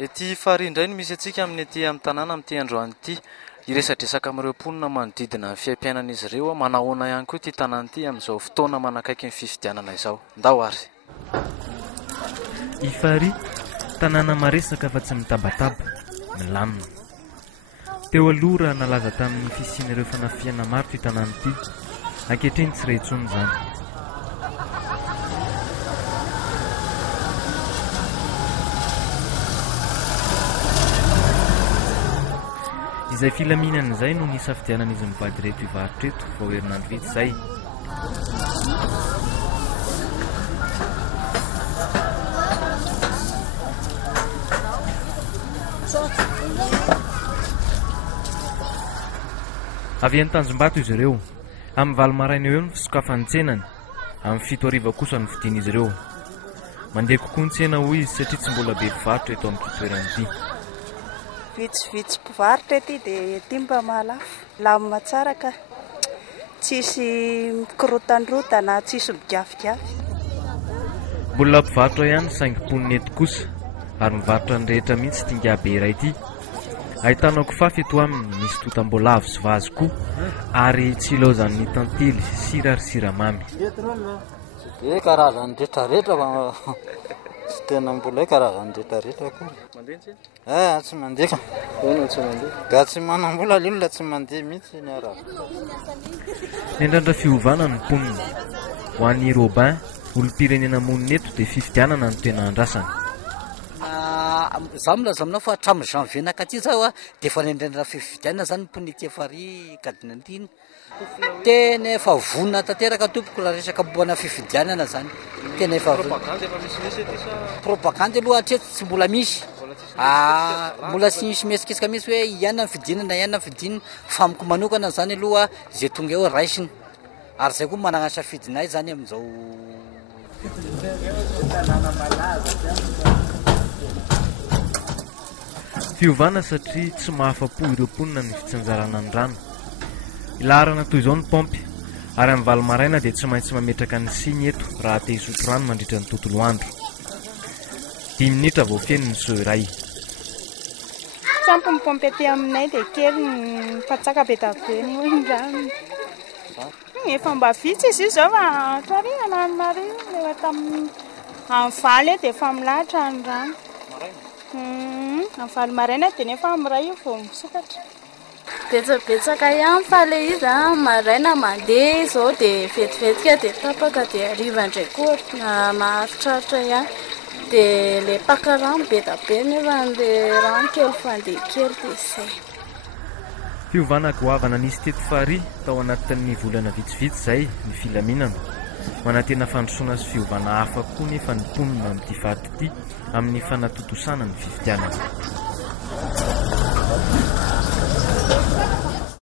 Ety fary indray no misy atsika amin'ny ety amin'ny tanàna amin'ity androany ity. Iresadresaka amin'ireo mponina manodidina ny fiaim-piainan'izy ireo, manahoana ihany koa ity tanàna ity amin'izao fotoana manakaiky ny fifidianana izao. Ndao ary. I fary, tanàna maresaka fa tsy mitabataba, milamina. Teo aloha raha nalaza tamin'ny fisian'ireo fanafiana maro ity tanàna ity, ankehitriny tsy rehitsony izany. Izay filaminana izay no nisafidianan'izy mivady reto hivarotra eto vao herinandro vitsy izay. Avy an-Tanjombato izy ireo. Amin'ny valo maraina eo ny fisokafany tsenany, amin'ny 7 hariva kosa ny vidian'izy ireo. Mandeha kokoa ny tsena hoy izy satria tsy mbola be mpivarotra eto amin'ny toerana ity. Vitsivitsy mpivarotra ety dia ety mba mahalafo. Lamina tsara ka tsisy mikorotandrotana, tsisy migafigafi. Mbola mpivarotra ihany saingy mponina eto kosa, ary mivarotra ny rehetra mihitsy tinga be iray ity. Ahitana kifafa eto aminy, misy totam-boalavo sy vazy koa, ary tsy ilaozan'ny tantely, sira ary siramamy. Be karazany rehetrarehetra fa tsy tena mbola karazany rehetrarehetra koa. Mandeha Tsy mandeha ka. Hono tsy mandeha. Ga tsy manam-bola ny olona tsy mandeha mihitsy ny araha. Endrandra fiovana ny mponina. Ho an'ny Robin, olom-pirenena monina eto dia fifidianana no tena andrasana. Zaho milaza aminao fa hatramin'ny janvier nakaty zao dia efa nendrendra fifidianana zany mponina ety Fary Kadinandiny. Tena efa vonona tanteraka tompoko raha resaka mboana fifidianana zany. Tena efa propagande aloha hatreto tsy mbola misy. Mbola tsy misy mesikesika misy hoe iana ny fidinana, iana ny fidinana. Fa amiko manokana zany aloha zay tonga eo raisiny. Ary zay koa manana safidinay zany amin'izao. Fiovana satria tsy mahafa-po ireo mponina ny fitsanjarana ny rano. Ilarana toy izao ny paompy, ary amin'ny valo maraina dia tsy maintsy mametraka ny siny eto raha te hisotro rano mandritra ny tontolo andro. 10 minitra vao feno ny so iray. Sampy ny paompy aty aminay dia kely ny fatsaka be daveny hoy ny rano. Efa mba vitsy izy io zao fa tarihana ny marina rehefa tamin'ny valy dia efa milahatra ny rano. Amin'ny valo maraina dia nefa amiray io vao misokatra. Betsabetsaka ihany fa le izy maraina mandeha izao dia vetivetika dia tapaka dia hariva indray koa maharitraritra ihany. Dia le paka rano be da be nefa le rano kely fandeha kely dia izay. Fiovana goavana nisy teto Fary tao anatin'ny volana vitsivitsy izay ny filaminana. Manantena fandrosoana sy fiovana hafa koa nefa ny mponina amin'ity vato ity amin'ny fanatotosana ny fifidianana.